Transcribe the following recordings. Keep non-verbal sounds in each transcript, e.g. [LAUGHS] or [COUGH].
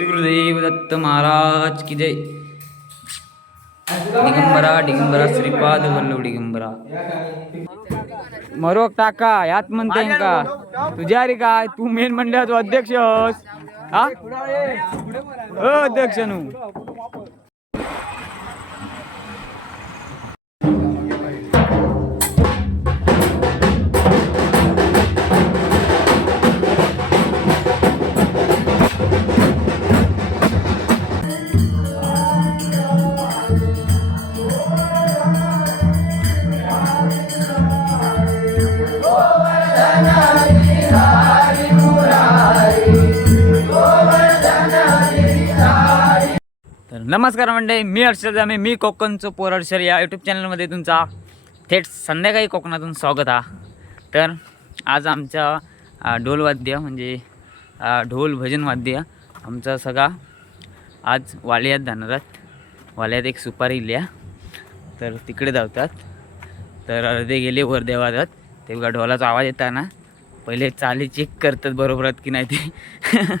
श्री गुरुदेव दत्त महाराज की जय। डिगंबरा डिगंबरा श्रीपाद वल्लभ डिगंबरा मरोक टाका यात म्हणते का? तुझ्या रे काय? तू मेन मंडळाचा अध्यक्ष हो, अध्यक्ष नू। नमस्कार मंडळी मी हर्षद जामे मी कोकणचं पोर हर्षर या यूट्यूब चॅनलमध्ये तुमचा थेट संध्याकाळी कोकणातून स्वागत हा. तर आज आमच्या ढोलवाद्य म्हणजे ढोल भजन वाद्य आमचा सगळा आज वालियात जाणारात वालियात एक सुपारी लिया तर तिकडे धावतात. तर अर्धे गेले वर देवाजात ते बघा ढोलाचा आवाज येताना पहिले चाली चेक करतात बरोबर आहेत की नाही ते. [LAUGHS]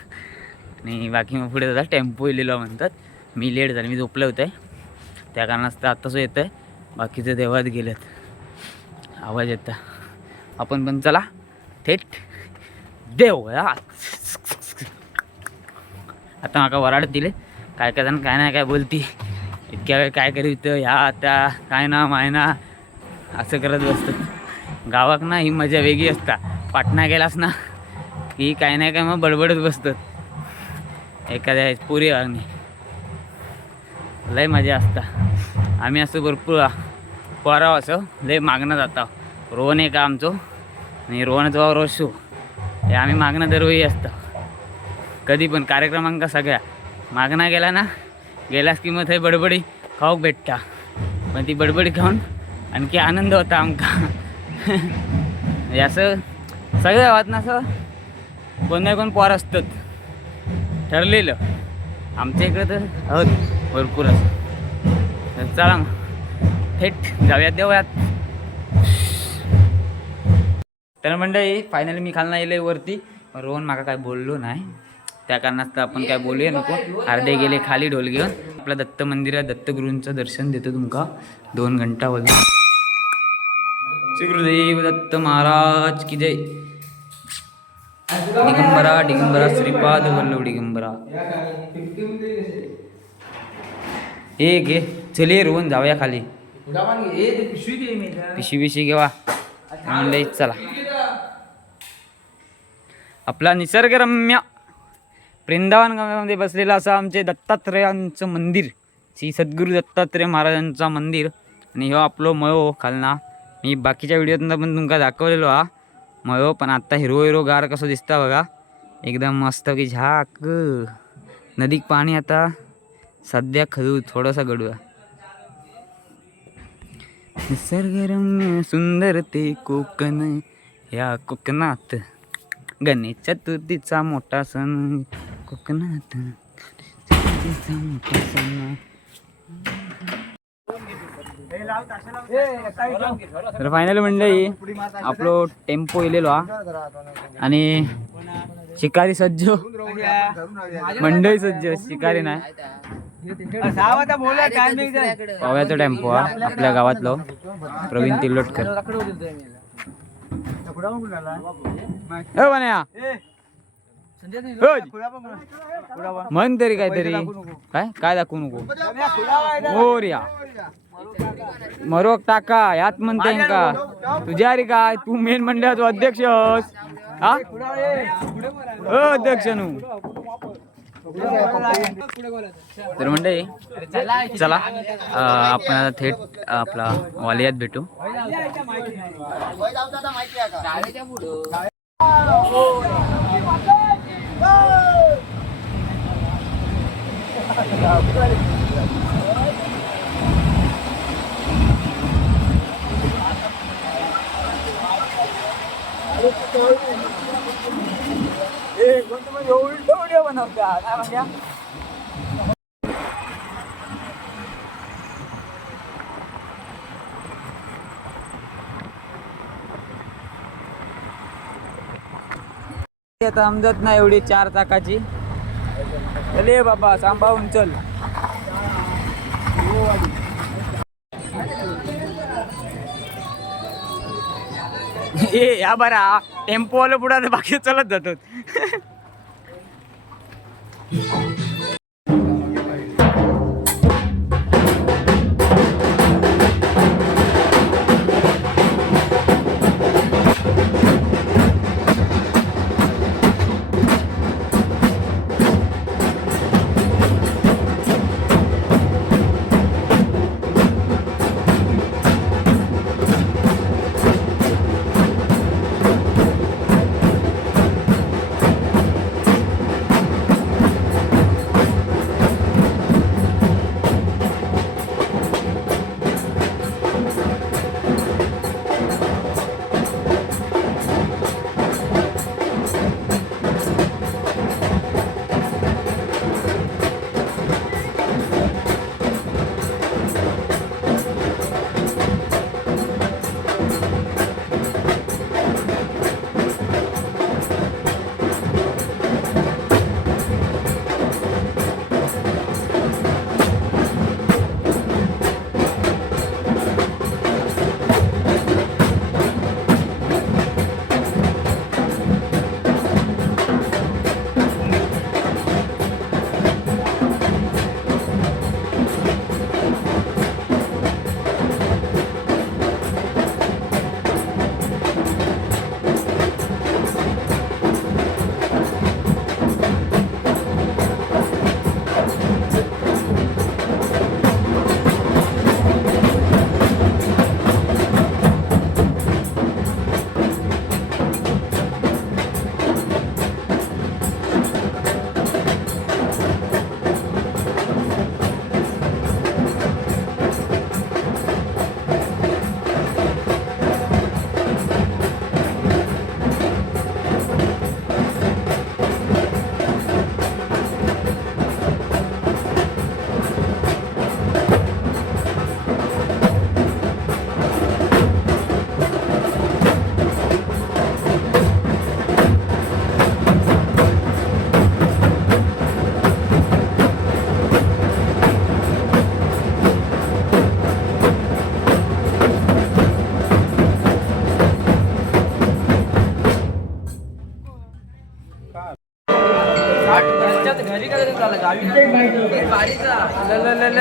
आणि बाकी मग पुढे जातात. टेम्पो इलेला म्हणतात. मी लेट झालं मी झोपलं होतं. त्या कारणास्तव आत्ताच येतं आहे बाकीचे देवात गेलेत. आवाज येतं आपण पण चला. थेट. देव आता माका वराड दिले. काय काय जण काय नाही काय बोलती. इतक्या वेळ काय करीत ह्या आता काय ना माय ना. असं करत बसतं गावाक ना ही मजा वेगळी असता. पाटणा गेलास ना की काय नाही काय मग बडबडत बसतात. एखाद्या पुरी वागणी. लय मजा असता. आम्ही असं भरपूर पोराव असं लय मागणं जाता. रोहन एक आमचो. आणि रोहनचा वावर रोशू. हे आम्ही मागणं दरवेळी असतं. कधी पण कार्यक्रमांका सगळ्या. मागणा गेला ना गेलास की मग थंय बडबडी खाऊक भेटता. पण ती बडबडी खाऊन आणखी आनंद होता आमका. [LAUGHS] असं सगळ्या गावात असं कोण ना कोण पोर असतात ठरलेलं. आमच्या इकडं तर आहोत भरपूर असं. चला थेट जाऊयात देऊयात. तर मंडळी फायनली मी खालना येले वरती. रोहन माका काय बोललो नाही. त्या कारणास्तव आपण काय बोलूया नको. अर्धे गेले खाली ढोल घेऊन. आपल्या दत्त मंदिरात दत्तगुरूंचं दर्शन देतो तुमका. दोन घंटा वाजून श्रीगुरुदेव दत्त महाराज की जय. दिगंबरा डिगंबरा श्रीपाद वल्लभ डिगंबरा हे घे. चल ये रोहन जाऊया खाली. पिशवी पिशवी घेवा. म्हणलं चला. आपला निसर्गरम्य वृंदावन गावामध्ये बसलेलं असं आमचे दत्तात्रेयांचं मंदिर. श्री सद्गुरू दत्तात्रेय महाराजांचं मंदिर. आणि ह्यो आपलो मयो खालना. मी बाकीच्या व्हिडिओतनं पण तुमका दाखवलेलो हा. मयो पण आत्ता हिरो हिरो गार कसं दिसता बघा. एकदम मस्त की झाक. नदीक पाणी आता. सध्या खजू थोडासा गडू आहे निसर्गरम्य सुंदर ते कोकण या कोकणात गणेश चतुर्थीचा मोठा सण कोकणात चतुर्थीचा मोठा सण तर फायनल मंडळी आपलो टेम्पो येलेलो हा. आणि शिकारी सज्ज. मंडळी सज्ज शिकारी नाही पव्याचा टेम्पो हा. आपल्या गावातलो प्रवीण तिलोटकर. म्हण तरी काहीतरी. काय? काय दाखवू नको? रिया मरोक टाका यात म्हणते का तुझ्या रे काय? तू मेन मंडळाचा अध्यक्ष हा? हो अध्यक्ष तर मंडळी चला आपण आता थेट आपला वालियात भेटू. God. I don't know. समजत नाही एवढी चार चाकाची ले बाबा सांभाळून चल ए या बरा टेम्पोवाला पुढे बाकी चलत जातात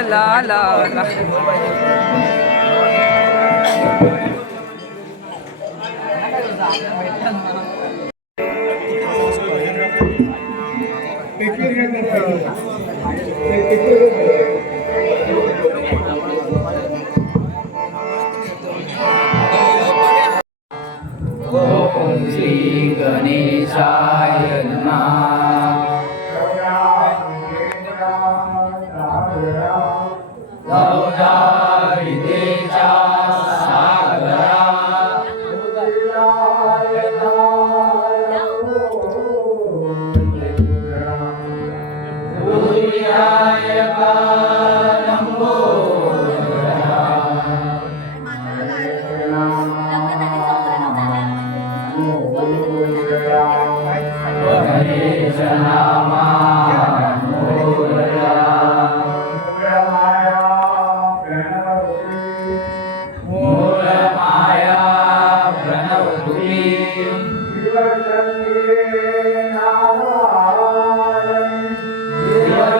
لا لا لا. لا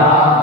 감사합니다.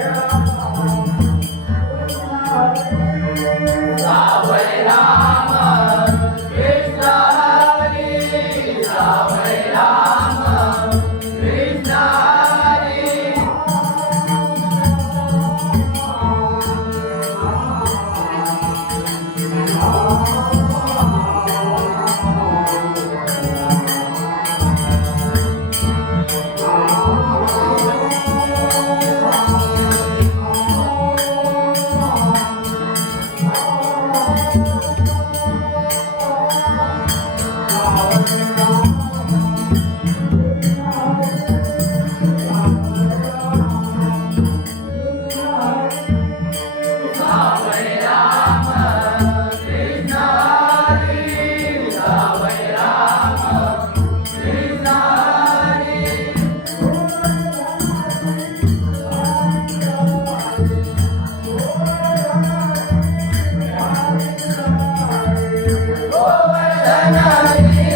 Yeah.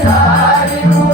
तर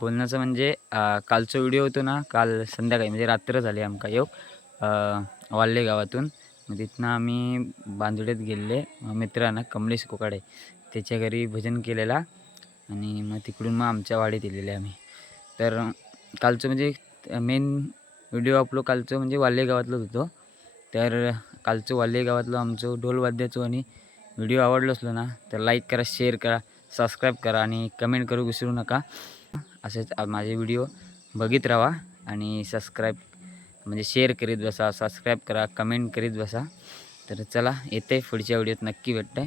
बोलण्याचं म्हणजे कालचा कालचो व्हिडिओ होतो ना काल संध्याकाळी म्हणजे रात्र झाली आमका योग वाल्ले गावातून. मग तिथनं आम्ही बांदुडेत गेले मित्रांना कमलेश कोकाडे त्याच्या घरी भजन केलेला आणि मग तिकडून मग आमच्या वाडीत दिलेले आम्ही. तर कालचं म्हणजे मेन व्हिडिओ आपलो कालचं म्हणजे वाल्ले गावातलंच होतो. तर कालचं वाल्ले गावातलं आमचं ढोलवाद्याचं आणि व्हिडिओ आवडलो असलो ना तर लाईक करा शेअर करा सबस्क्राईब करा आणि कमेंट करू विसरू नका. असेच माझे व्हिडिओ बघित राहा आणि सबस्क्राईब म्हणजे शेअर करीत बसा सबस्क्राईब करा कमेंट करीत बसा. तर चला येते पुढच्या व्हिडिओत. नक्की भेटतं